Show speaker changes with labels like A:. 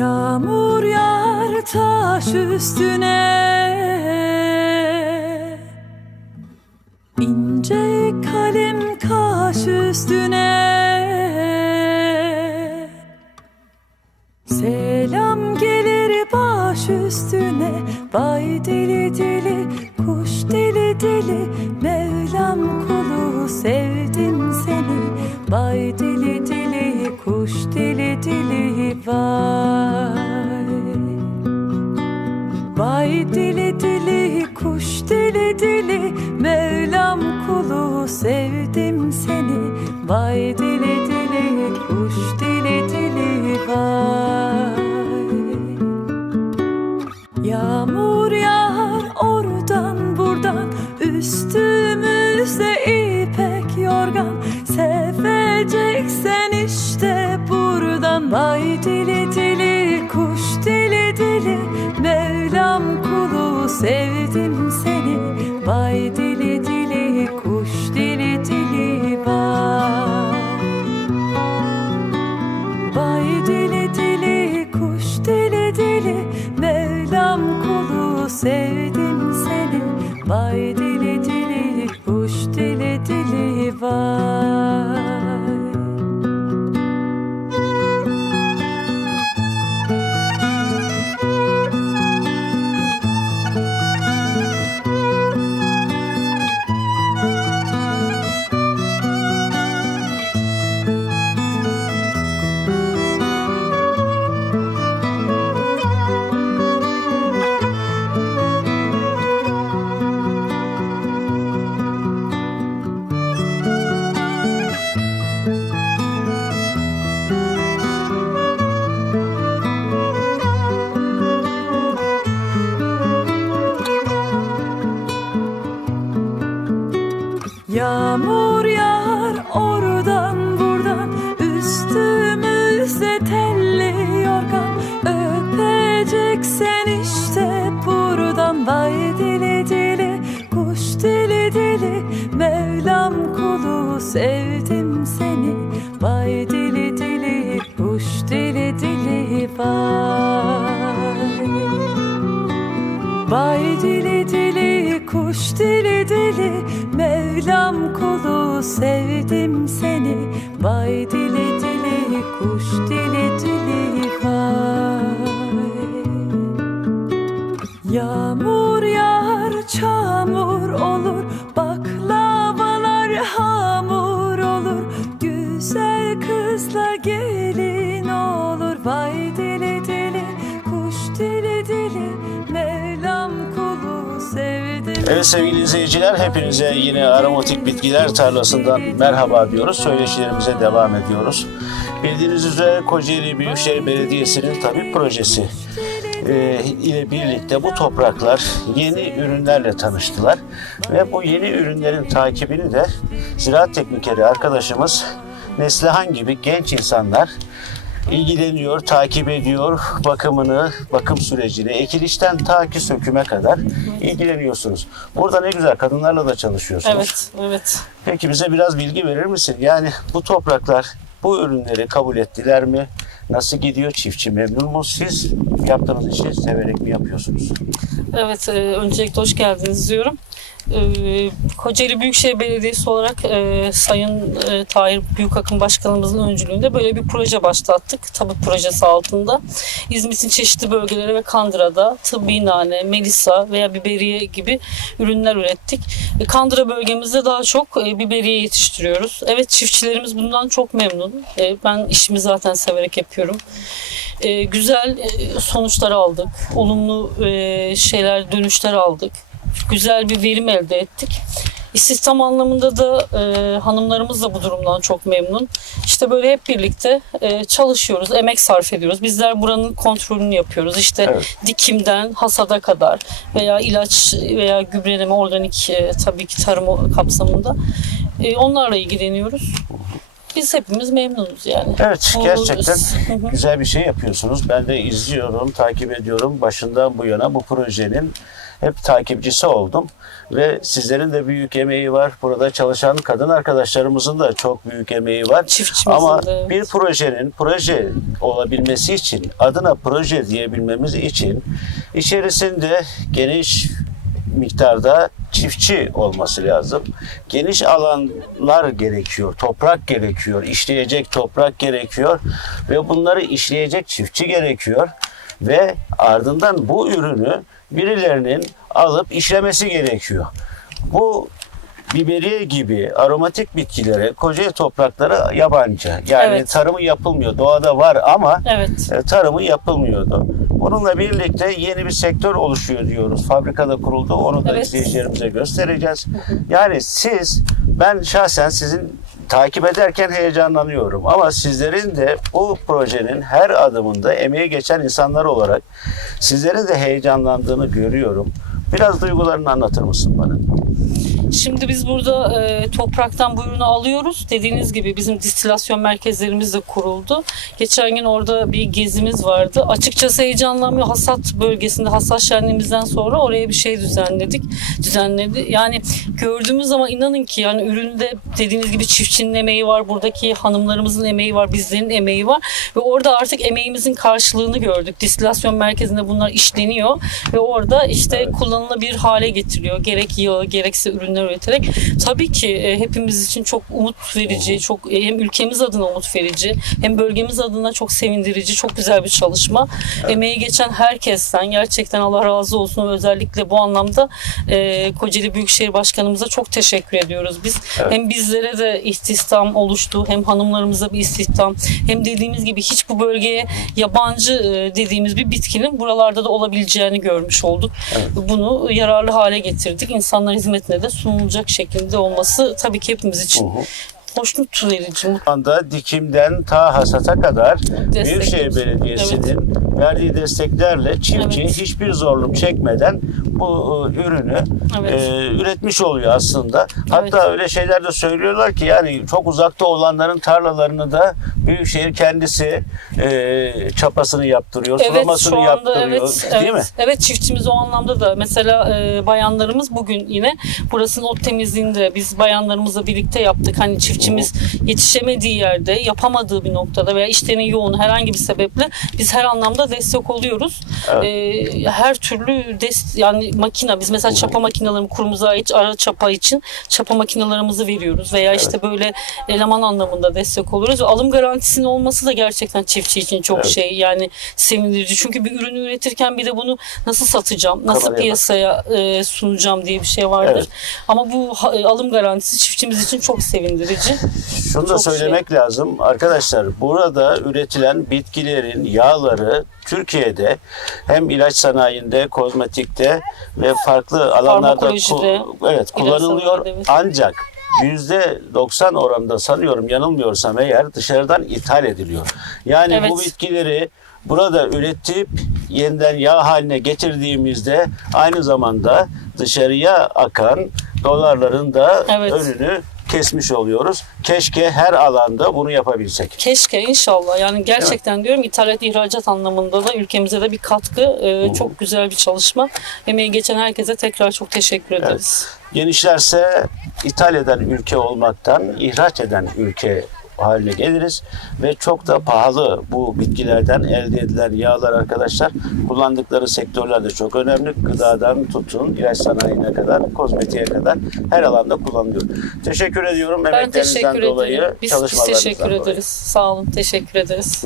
A: Yağmur yağar taş üstüne. İnce kalem kaş üstüne. Selam gelir baş üstüne. Bay dili dili kuş dili dili Mevlam kulu sevdim seni. Bay kuş dili dili vay. Vay dili dili kuş dili dili. Mevlam kulu sevdim seni. Vay dili dili kuş dili sevdim seni Vay dili dili kuş dili dili vay. Vay dili dili kuş dili dili Mevlam kulu sevdim seni. Vay dili dili kuş dili dili vay sevdim seni. Vay dili dili kuş dili dili vay. Vay dili dili kuş dili dili Mevlam kulu sevdim seni. Vay dili dili kuş dili dili vay. Yağmur yağar çamur olur. Baklavalar Güzel kızla gelin olur Vay dili dili kuş dili dili Mevlam kulu sevdim
B: Evet sevgili izleyiciler hepinize yine aromatik bitkiler tarlasından merhaba diyoruz. Söyleşilerimize devam ediyoruz. Bildiğiniz üzere Kocaeli Büyükşehir Belediyesi'nin tabi projesi e, ile birlikte bu topraklar yeni ürünlerle tanıştılar. Ve bu yeni ürünlerin takibini de ziraat teknikeri arkadaşımız Neslihan gibi genç insanlar ilgileniyor, takip ediyor bakımını, bakım sürecini, ekilişten ta ki söküme kadar ilgileniyorsunuz. Burada ne güzel kadınlarla da çalışıyorsunuz.
C: Evet, evet.
B: Peki bize biraz bilgi verir misin? Yani bu topraklar bu ürünleri kabul ettiler mi? Nasıl gidiyor? Çiftçi memnun mu? Siz yaptığınız işi severek mi yapıyorsunuz?
C: Evet, e, öncelikle hoş geldiniz diyorum. E, Kocaeli Büyükşehir Belediyesi olarak e, Sayın e, Tahir Büyükakın Başkanımızın öncülüğünde böyle bir proje başlattık. Tabi projesi altında. İzmit'in çeşitli bölgeleri ve Kandıra'da tıbbi nane, melisa veya biberiye gibi ürünler ürettik. E, Kandıra bölgemizde daha çok e, biberiye yetiştiriyoruz. Evet çiftçilerimiz bundan çok memnun. E, ben işimi zaten severek yapıyorum. E, güzel e, sonuçlar aldık. Olumlu e, şeyler, dönüşler aldık. Güzel bir verim elde ettik. İstihdam anlamında da e, hanımlarımız da bu durumdan çok memnun. İşte böyle hep birlikte e, çalışıyoruz, emek sarf ediyoruz. Bizler buranın kontrolünü yapıyoruz. İşte
B: Evet.
C: dikimden hasada kadar veya ilaç veya gübreleme, organik e, tabii ki tarım kapsamında e, onlarla ilgileniyoruz. Biz hepimiz memnunuz yani.
B: Evet,
C: Bu-
B: gerçekten güzel bir şey yapıyorsunuz. Ben de izliyorum, takip ediyorum. Başından bu yana bu projenin hep takipçisi oldum. Ve sizlerin de büyük emeği var. Burada çalışan kadın arkadaşlarımızın da çok büyük emeği var.
C: Çiftçimizin
B: Ama
C: de,
B: bir projenin proje olabilmesi için, adına proje diyebilmemiz için içerisinde geniş miktarda çiftçi olması lazım. Geniş alanlar gerekiyor, toprak gerekiyor, işleyecek toprak gerekiyor ve bunları işleyecek çiftçi gerekiyor ve ardından bu ürünü birilerinin alıp işlemesi gerekiyor. Bu biberiye gibi aromatik bitkilere, koca topraklara yabancı. Yani
C: Evet.
B: tarımı yapılmıyor. Doğada var ama
C: Evet.
B: e, tarımı yapılmıyordu. Bununla birlikte yeni bir sektör oluşuyor diyoruz. Fabrikada kuruldu. Onu da
C: Evet.
B: izleyicilerimize göstereceğiz. Yani siz, ben şahsen sizin takip ederken heyecanlanıyorum. Ama sizlerin de bu projenin her adımında emeği geçen insanlar olarak sizlerin de heyecanlandığını görüyorum. Biraz duygularını anlatır mısın bana?
C: Şimdi biz burada e, topraktan bu ürünü alıyoruz. Dediğiniz gibi bizim distilasyon merkezlerimiz de kuruldu. Geçen gün orada bir gezimiz vardı. Açıkçası heyecanlanmıyor. Hasat bölgesinde hasat şenliğimizden sonra oraya bir şey düzenledik. Düzenledi. Yani gördüğümüz zaman inanın ki yani üründe dediğiniz gibi çiftçinin emeği var. Buradaki hanımlarımızın emeği var. Bizlerin emeği var. Ve orada artık emeğimizin karşılığını gördük. Distilasyon merkezinde bunlar işleniyor. Ve orada işte kullanılabilir hale getiriyor. Gerek yağı gerekse ürünler üreterek. Tabii ki e, hepimiz için çok umut verici, çok e, hem ülkemiz adına umut verici, hem bölgemiz adına çok sevindirici, çok güzel bir çalışma. Emeği geçen herkesten gerçekten Allah razı olsun. Özellikle bu anlamda e, Kocaeli Büyükşehir Başkanımıza çok teşekkür ediyoruz biz.
B: Evet.
C: Hem bizlere de istihdam oluştu, hem hanımlarımıza bir istihdam, hem dediğimiz gibi hiç bu bölgeye yabancı e, dediğimiz bir bitkinin buralarda da olabileceğini görmüş olduk. Bunu yararlı hale getirdik. İnsanlar hizmetine de sunulacak şekilde olması tabii ki hepimiz için hoşnut verici,
B: Şu anda dikimden ta hasata kadar
C: Destek.
B: Büyükşehir Belediyesi'nin verdiği desteklerle çiftçi
C: Evet.
B: hiçbir zorluk çekmeden bu e, ürünü
C: Evet.
B: e, üretmiş oluyor aslında. Hatta öyle şeyler de söylüyorlar ki yani çok uzakta olanların tarlalarını da Büyükşehir kendisi e, çapasını yaptırıyor,
C: Evet
B: sulamasını
C: anda
B: yaptırıyor.
C: evet,
B: değil
C: evet,
B: mi?
C: evet çiftçimiz o anlamda da mesela e, bayanlarımız bugün yine burasının ot temizliğinde biz bayanlarımızla birlikte yaptık. Hani çiftçimiz yetişemediği yerde yapamadığı bir noktada veya işlerinin yoğun herhangi bir sebeple biz her anlamda destek oluyoruz. E, her türlü des yani makina biz mesela çapa makinalarını kurumuza ait ara çapa için çapa makinalarımızı veriyoruz veya işte böyle eleman anlamında destek oluyoruz. Alım garantisinin olması da gerçekten çiftçi için çok
B: Evet.
C: şey yani sevindirici. Çünkü bir ürünü üretirken bir de bunu nasıl satacağım, nasıl
B: Kameraya
C: piyasaya e, sunacağım diye bir şey vardır.
B: Evet.
C: Ama bu e, alım garantisi çiftçimiz için çok sevindirici.
B: Şunu da
C: Çok şey.
B: söylemek lazım arkadaşlar. Burada üretilen bitkilerin yağları Türkiye'de hem ilaç sanayinde, kozmetikte ve farklı alanlarda ku- evet kullanılıyor.
C: evet.
B: Ancak %90 oranında sanıyorum yanılmıyorsam eğer dışarıdan ithal ediliyor. Yani bu
C: Evet.
B: bitkileri burada üretip yeniden yağ haline getirdiğimizde aynı zamanda dışarıya akan dolarların da
C: Evet.
B: önünü kesmiş oluyoruz. Keşke her alanda bunu yapabilsek.
C: Keşke inşallah yani gerçekten diyorum ithalat ihracat anlamında da ülkemize de bir katkı. E, çok güzel bir çalışma. Emeği geçen herkese tekrar çok teşekkür ederiz.
B: Genişlerse ithal eden ülke olmaktan ihraç eden ülke haline geliriz ve çok da pahalı bu bitkilerden elde edilen yağlar arkadaşlar kullandıkları sektörler de çok önemli. Gıdadan tutun ilaç sanayine kadar, kozmetiğe kadar her alanda kullanılıyor. Teşekkür ediyorum
C: Ben
B: emeklerinizden dolayı,
C: ederim. Biz, biz teşekkür
B: dolayı.
C: ederiz. Sağ olun. Teşekkür ederiz.